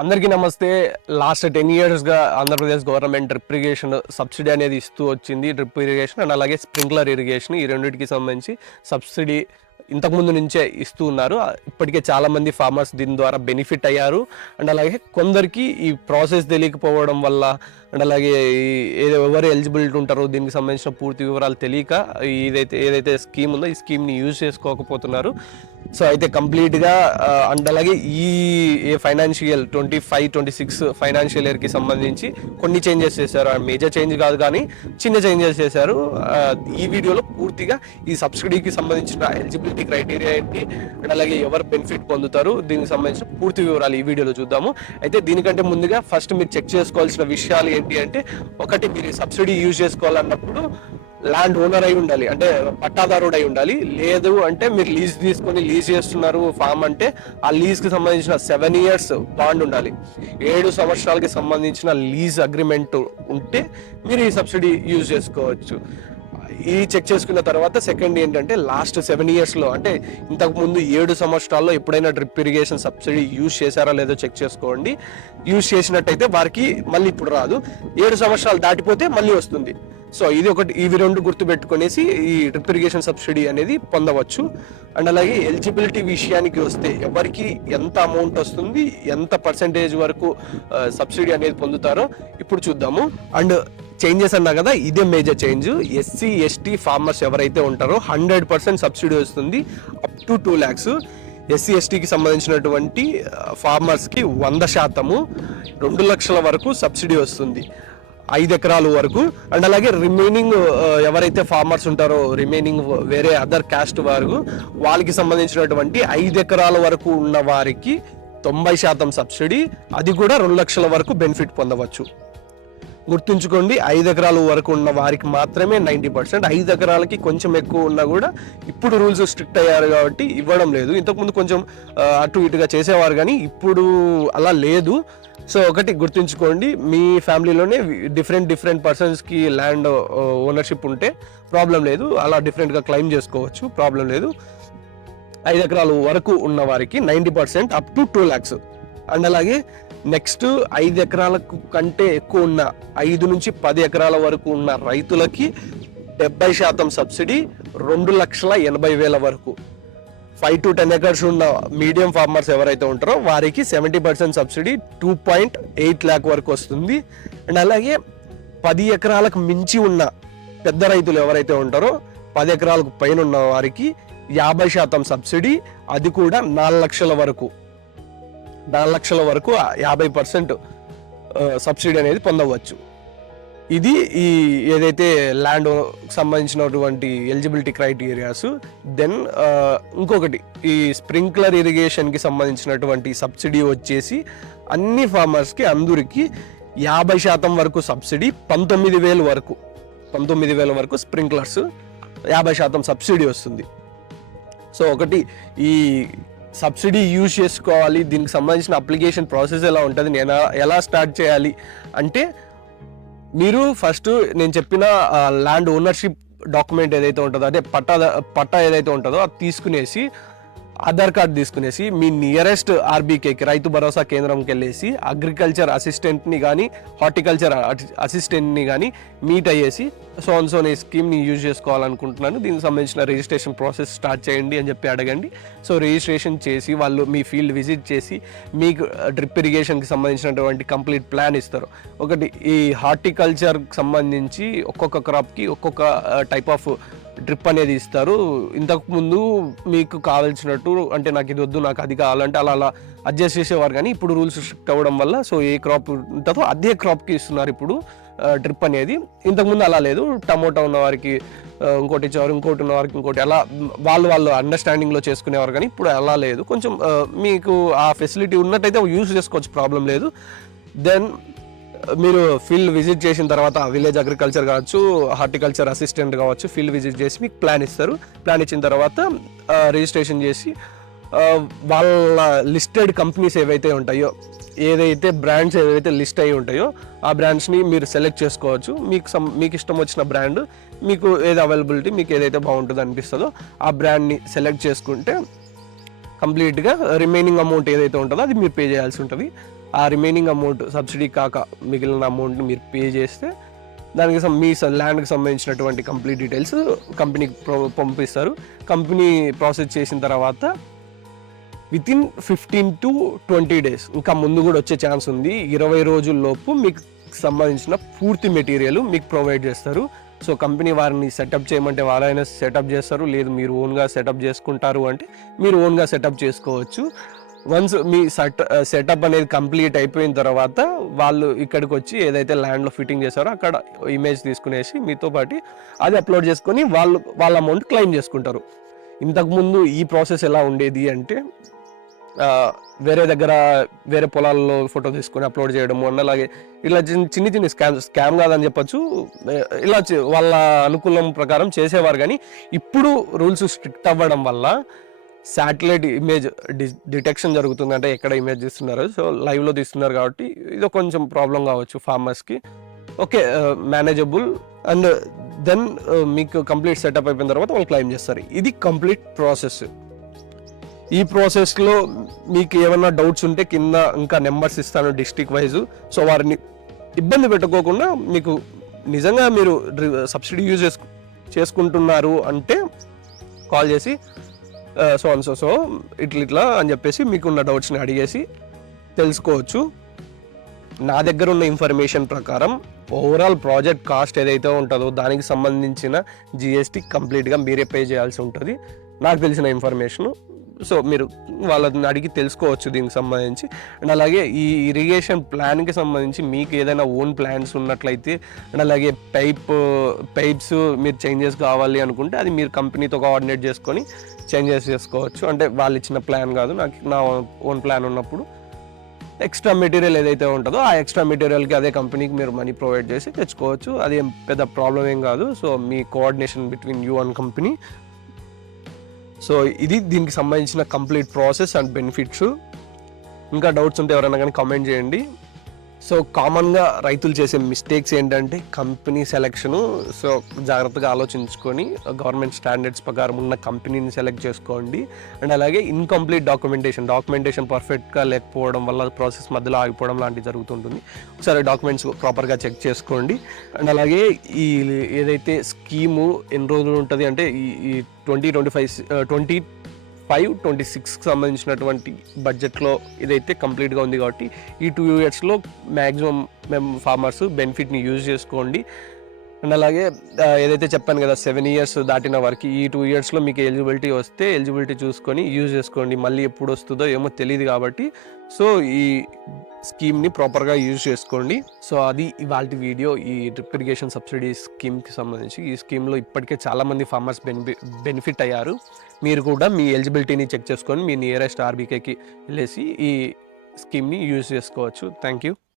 అందరికీ నమస్తే. లాస్ట్ 10 ఇయర్స్గా Andhra Pradesh government drip irrigation subsidy అనేది ఇస్తూ వచ్చింది. డ్రిప్ ఇరిగేషన్ అండ్ అలాగే స్ప్రింక్లర్ ఇరిగేషన్ ఈ రెండింటికి సంబంధించి సబ్సిడీ ఇంతకుముందు నుంచే ఇస్తూ ఉన్నారు. ఇప్పటికే చాలామంది ఫార్మర్స్ దీని ద్వారా బెనిఫిట్ అయ్యారు. అండ్ అలాగే కొందరికి ఈ ప్రాసెస్ తెలియకపోవడం వల్ల అండ్ అలాగే ఎవరు ఎలిజిబిలిటీ ఉంటారో దీనికి సంబంధించిన పూర్తి వివరాలు తెలియక ఏదైతే స్కీమ్ ఉందో ఈ స్కీమ్ని యూజ్ చేసుకోకపోతున్నారు. సో అయితే కంప్లీట్గా అండ్ అలాగే ఈ ఫైనాన్షియల్ 25-26 ఫైనాన్షియల్ ఇయర్కి సంబంధించి కొన్ని చేంజెస్ చేశారు. మేజర్ చేంజ్ కాదు కానీ చిన్న చేంజెస్ చేశారు. ఈ వీడియోలో పూర్తిగా ఈ సబ్సిడీకి సంబంధించిన ఎలిజిబిలిటీ క్రైటీరియా ఏంటి అండ్ అలాగే ఎవరు బెనిఫిట్ పొందుతారు దీనికి సంబంధించిన పూర్తి వివరాలు ఈ వీడియోలో చూద్దాము. అయితే దీనికంటే ముందుగా ఫస్ట్ మీరు చెక్ చేసుకోవాల్సిన విషయాలు ఏంటి అంటే, ఒకటి మీరు సబ్సిడీ యూజ్ చేసుకోవాలన్నప్పుడు ల్యాండ్ ఓనర్ అయి ఉండాలి, అంటే పట్టాదారుడు అయి ఉండాలి. లేదు అంటే మీరు లీజ్ తీసుకొని లీజ్ చేస్తున్నారు ఫామ్ అంటే ఆ లీజ్కి సంబంధించిన 7 years బాండ్ ఉండాలి. 7 సంవత్సరాలకి సంబంధించిన లీజ్ అగ్రిమెంట్ ఉంటే మీరు ఈ సబ్సిడీ యూజ్ చేసుకోవచ్చు. ఈ చెక్ చేసుకున్న తర్వాత సెకండ్ ఏంటంటే లాస్ట్ 7 yearsలో అంటే ఇంతకు ముందు 7 సంవత్సరాల్లో ఎప్పుడైనా డ్రిప్ ఇరిగేషన్ సబ్సిడీ యూజ్ చేశారా లేదో చెక్ చేసుకోండి. యూజ్ చేసినట్టయితే వారికి మళ్ళీ ఇప్పుడు రాదు, 7 సంవత్సరాలు దాటిపోతే మళ్ళీ వస్తుంది. సో ఇది ఒకటి, ఇవి రెండు గుర్తుపెట్టుకునేసి ఈ డ్రిప్ ఇరిగేషన్ సబ్సిడీ అనేది పొందవచ్చు. అండ్ అలాగే ఎలిజిబిలిటీ విషయానికి వస్తే ఎవరికి ఎంత అమౌంట్ వస్తుంది, ఎంత పర్సెంటేజ్ వరకు సబ్సిడీ అనేది పొందుతారో ఇప్పుడు చూద్దాము. అండ్ చేంజెస్ అన్నా కదా, ఇదే major change. SC ST farmers ఎవరైతే ఉంటారో 100% సబ్సిడీ వస్తుంది అప్ టు 2 lakhs. SC STకి సంబంధించినటువంటి ఫార్మర్స్కి 100% 2 లక్షల వరకు సబ్సిడీ వస్తుంది 5 ఎకరాల వరకు. అండ్ అలాగే రిమైనింగ్ ఎవరైతే ఫార్మర్స్ ఉంటారో రిమైనింగ్ వేరే అదర్ క్యాస్ట్ వారు వాళ్ళకి సంబంధించినటువంటి 5 ఎకరాల వరకు ఉన్న వారికి 90% సబ్సిడీ, అది కూడా 2 లక్షల వరకు బెనిఫిట్ పొందవచ్చు. గుర్తుంచుకోండి, 5 ఎకరాల వరకు ఉన్న వారికి మాత్రమే 90%. 5 ఎకరాలకి కొంచెం ఎక్కువ ఉన్నా కూడా ఇప్పుడు రూల్స్ స్ట్రిక్ట్ అయ్యారు కాబట్టి ఇవ్వడం లేదు. ఇంతకుముందు కొంచెం అటు ఇటుగా చేసేవారు కానీ ఇప్పుడు అలా లేదు. సో ఒకటి గుర్తుంచుకోండి, మీ ఫ్యామిలీలోనే డిఫరెంట్ పర్సన్స్కి ల్యాండ్ ఓనర్షిప్ ఉంటే ప్రాబ్లం లేదు, అలా డిఫరెంట్గా క్లెయిమ్ చేసుకోవచ్చు, ప్రాబ్లం లేదు. 5 ఎకరాల వరకు ఉన్న వారికి 90% అప్ టు 2 lakhs. అండ్ అలాగే నెక్స్ట్ 5 ఎకరాలకు కంటే ఎక్కువ ఉన్న 5 నుంచి 10 ఎకరాల వరకు ఉన్న రైతులకి 70% సబ్సిడీ 2,80,000 వరకు. 5 to 10 acres ఉన్న మీడియం ఫార్మర్స్ ఎవరైతే ఉంటారో వారికి 70% సబ్సిడీ 2.8 lakh వరకు వస్తుంది. అండ్ అలాగే 10 ఎకరాలకు మించి ఉన్న పెద్ద రైతులు ఎవరైతే ఉంటారో 10 ఎకరాలకు పైన ఉన్న వారికి 50% సబ్సిడీ, అది కూడా 4 లక్షల వరకు. 4 లక్షల వరకు 50% సబ్సిడీ అనేది పొందవచ్చు. ఇది ఈ ఏదైతే ల్యాండ్ సంబంధించినటువంటి ఎలిజిబిలిటీ క్రైటీరియాస్. దెన్ ఇంకొకటి, ఈ స్ప్రింక్లర్ ఇరిగేషన్కి సంబంధించినటువంటి సబ్సిడీ వచ్చేసి అన్ని ఫార్మర్స్కి అందరికి 50% వరకు సబ్సిడీ, 19,000 వరకు స్ప్రింక్లర్స్ 50% సబ్సిడీ వస్తుంది. సో ఒకటి, ఈ సబ్సిడీ యూజ్ చేసుకోవాలి, దీనికి సంబంధించిన అప్లికేషన్ ప్రాసెస్ ఎలా ఉంటుంది, నేను ఎలా స్టార్ట్ చేయాలి అంటే, మీరు ఫస్ట్ నేను చెప్పిన ల్యాండ్ ఓనర్షిప్ డాక్యుమెంట్ ఏదైతే ఉంటుందో, అదే పట్టా ఏదైతే ఉంటుందో అది తీసుకునేసి, ఆధార్ కార్డు తీసుకునేసి మీ నియరెస్ట్ RBKకి రైతు భరోసా కేంద్రంకి వెళ్ళేసి అగ్రికల్చర్ అసిస్టెంట్ని కానీ హార్టికల్చర్ అసిస్టెంట్ని కానీ మీట్ అయ్యేసి సో ఈ స్కీమ్ని యూజ్ చేసుకోవాలనుకుంటున్నాను, దీనికి సంబంధించిన రిజిస్ట్రేషన్ ప్రాసెస్ స్టార్ట్ చేయండి అని చెప్పి అడగండి. సో రిజిస్ట్రేషన్ చేసి వాళ్ళు మీ ఫీల్డ్ విజిట్ చేసి మీకు డ్రిప్ ఇరిగేషన్కి సంబంధించినటువంటి కంప్లీట్ ప్లాన్ ఇస్తారు. ఒకటి, ఈ హార్టికల్చర్కి సంబంధించి ఒక్కొక్క క్రాప్కి ఒక్కొక్క టైప్ ఆఫ్ డ్రిప్ అనేది ఇస్తారు. ఇంతకుముందు మీకు కావాల్సినట్టు, అంటే నాకు ఇది వద్దు నాకు అది కావాలంటే అలా అడ్జస్ట్ చేసేవారు, కానీ ఇప్పుడు రూల్స్ స్ట్రిక్ట్ అవ్వడం వల్ల సో ఏ క్రాప్ ఉంటుందో అదే క్రాప్కి ఇస్తున్నారు ఇప్పుడు డ్రిప్ అనేది. ఇంతకుముందు అలా లేదు, టమోటా ఉన్న వారికి ఇంకోటి ఇచ్చేవారు, ఇంకోటి ఉన్న వారికి ఇంకోటి, అలా వాళ్ళు అండర్స్టాండింగ్లో చేసుకునేవారు, కానీ ఇప్పుడు అలా లేదు. కొంచెం మీకు ఆ ఫెసిలిటీ ఉన్నట్టయితే యూజ్ చేసుకోవచ్చు, ప్రాబ్లం లేదు. దెన్ మీరు ఫీల్డ్ విజిట్ చేసిన తర్వాత విలేజ్ అగ్రికల్చర్ కావచ్చు, హార్టికల్చర్ అసిస్టెంట్ కావచ్చు, ఫీల్డ్ విజిట్ చేసి మీకు ప్లాన్ ఇస్తారు. ప్లాన్ ఇచ్చిన తర్వాత రిజిస్ట్రేషన్ చేసి వాళ్ళ లిస్టెడ్ కంపెనీస్ ఏవైతే ఉంటాయో, ఏదైతే బ్రాండ్స్ ఏవైతే లిస్ట్ అయి ఉంటాయో ఆ బ్రాండ్స్ని మీరు సెలెక్ట్ చేసుకోవచ్చు. మీకు ఇష్టం వచ్చిన బ్రాండ్, మీకు ఏది అవైలబిలిటీ, మీకు ఏదైతే బాగుంటుందో అనిపిస్తుందో ఆ బ్రాండ్ని సెలెక్ట్ చేసుకుంటే కంప్లీట్గా రిమైనింగ్ అమౌంట్ ఏదైతే ఉంటుందో అది మీరు పే చేయాల్సి ఉంటుంది. ఆ రిమైనింగ్ అమౌంట్ సబ్సిడీ కాక మిగిలిన అమౌంట్ని మీరు పే చేస్తే దానికి మీ ల్యాండ్కి సంబంధించినటువంటి కంప్లీట్ డీటెయిల్స్ కంపెనీకి పంపిస్తారు. కంపెనీ ప్రాసెస్ చేసిన తర్వాత వితిన్ 15 to 20 days, ఇంకా ముందు కూడా వచ్చే ఛాన్స్ ఉంది, 20 రోజుల్లోపు మీకు సంబంధించిన పూర్తి మెటీరియల్ మీకు ప్రొవైడ్ చేస్తారు. సో కంపెనీ వారిని సెటప్ చేయమంటే వారైనా సెటప్ చేస్తారు, లేదు మీరు ఓన్గా సెటప్ చేసుకుంటారు అంటే మీరు ఓన్గా సెటప్ చేసుకోవచ్చు. వన్స్ మీ సెటప్ అనేది కంప్లీట్ అయిపోయిన తర్వాత వాళ్ళు ఇక్కడికి వచ్చి ఏదైతే ల్యాండ్లో ఫిట్టింగ్ చేస్తారో అక్కడ ఇమేజ్ తీసుకునేసి మీతో పాటు అది అప్లోడ్ చేసుకొని వాళ్ళ అమౌంట్ క్లెయిమ్ చేసుకుంటారు. ఇంతకుముందు ఈ ప్రాసెస్ ఎలా ఉండేది అంటే వేరే దగ్గర వేరే పొలాల్లో ఫోటో తీసుకొని అప్లోడ్ చేయడము అన్న, అలాగే ఇలా చిన్న స్కామ్ కాదని చెప్పచ్చు, ఇలా వాళ్ళ అనుకూలం ప్రకారం చేసేవారు. కానీ ఇప్పుడు రూల్స్ స్ట్రిక్ట్ అవ్వడం వల్ల శాటిలైట్ ఇమేజ్ డిటెక్షన్ జరుగుతుంది, అంటే ఎక్కడ ఇమేజ్ తీస్తున్నారు, సో లైవ్లో తీస్తున్నారు కాబట్టి ఇది కొంచెం ప్రాబ్లం కావచ్చు ఫార్మర్స్కి. Okay, manageable. అండ్ దెన్ మీకు కంప్లీట్ సెటప్ అయిపోయిన తర్వాత వాళ్ళు క్లెయిమ్ చేస్తారు. ఇది కంప్లీట్ ప్రాసెస్. ఈ ప్రాసెస్లో మీకు ఏమైనా డౌట్స్ ఉంటే కింద ఇంకా నెంబర్స్ ఇస్తాను డిస్ట్రిక్ట్ వైజ్. సో వారిని ఇబ్బంది పెట్టుకోకుండా మీకు నిజంగా మీరు సబ్సిడీ యూజ్ చేసుకుంటున్నారు అంటే కాల్ చేసి సో ఇట్లా అని చెప్పేసి మీకున్న డౌట్స్ని అడిగేసి తెలుసుకోవచ్చు. నా దగ్గర ఉన్న ఇన్ఫర్మేషన్ ప్రకారం ఓవరాల్ ప్రాజెక్ట్ కాస్ట్ ఏదైతే ఉంటుందో దానికి సంబంధించిన GST కంప్లీట్గా మీరే పే చేయాల్సి ఉంటుంది, నాకు తెలిసిన ఇన్ఫర్మేషను. సో మీరు వాళ్ళని అడిగి తెలుసుకోవచ్చు దీనికి సంబంధించి. అండ్ అలాగే ఈ ఇరిగేషన్ ప్లాన్కి సంబంధించి మీకు ఏదైనా ఓన్ ప్లాన్స్ ఉన్నట్లయితే, అండ్ అలాగే పైప్స్ మీరు చేంజెస్ కావాలి అనుకుంటే అది మీరు కంపెనీతో కోఆర్డినేట్ చేసుకొని చేంజెస్ చేసుకోవచ్చు. అంటే వాళ్ళు ఇచ్చిన ప్లాన్ కాదు, నా ఓన్ ప్లాన్ ఉన్నప్పుడు ఎక్స్ట్రా మెటీరియల్ ఏదైతే ఉంటుందో ఆ ఎక్స్ట్రా మెటీరియల్కి అదే కంపెనీకి మీరు మనీ ప్రొవైడ్ చేసి తెచ్చుకోవచ్చు. అది పెద్ద ప్రాబ్లం ఏం కాదు. So me coordination between you and company. So ఇది దీనికి సంబంధించిన కంప్లీట్ ప్రాసెస్ అండ్ బెనిఫిట్స్. ఇంకా డౌట్స్ ఉంటే ఎవరైనా కానీ కామెంట్ చేయండి. సో కామన్గా రైతులు చేసే మిస్టేక్స్ ఏంటంటే కంపెనీ సెలెక్షను. సో జాగ్రత్తగా ఆలోచించుకొని గవర్నమెంట్ స్టాండర్డ్స్ ప్రకారం ఉన్న కంపెనీని సెలెక్ట్ చేసుకోండి. అండ్ అలాగే ఇన్కంప్లీట్ డాక్యుమెంటేషన్ పర్ఫెక్ట్గా లేకపోవడం వల్ల ప్రాసెస్ మధ్యలో ఆగిపోవడం లాంటివి జరుగుతుంటుంది. ఒకసారి డాక్యుమెంట్స్ ప్రాపర్గా చెక్ చేసుకోండి. అండ్ అలాగే ఈ ఏదైతే స్కీము ఎన్ని రోజులు ఉంటుంది అంటే ఈ 2025-26కి సంబంధించినటువంటి బడ్జెట్లో ఇదైతే కంప్లీట్గా ఉంది కాబట్టి ఈ 2 yearsలో మ్యాక్సిమం మేము ఫార్మర్స్ బెనిఫిట్ని యూజ్ చేసుకోండి. అండ్ అలాగే ఏదైతే చెప్పాను కదా 7 years దాటిన వరకు ఈ 2 yearsలో మీకు ఎలిజిబిలిటీ వస్తే ఎలిజిబిలిటీ చూసుకొని యూజ్ చేసుకోండి. మళ్ళీ ఎప్పుడు వస్తుందో ఏమో తెలియదు కాబట్టి సో ఈ స్కీమ్ని ప్రాపర్గా యూజ్ చేసుకోండి. సో అది ఇవాళ వీడియో ఈ డ్రిప్ ఇరిగేషన్ సబ్సిడీ స్కీమ్కి సంబంధించి. ఈ స్కీమ్లో ఇప్పటికే చాలామంది ఫార్మర్స్ బెనిఫిట్ అయ్యారు. మీరు కూడా మీ ఎలిజిబిలిటీని చెక్ చేసుకొని మీ నియరెస్ట్ RBKకి వెళ్ళేసి ఈ స్కీమ్ని యూజ్ చేసుకోవచ్చు. Thank you.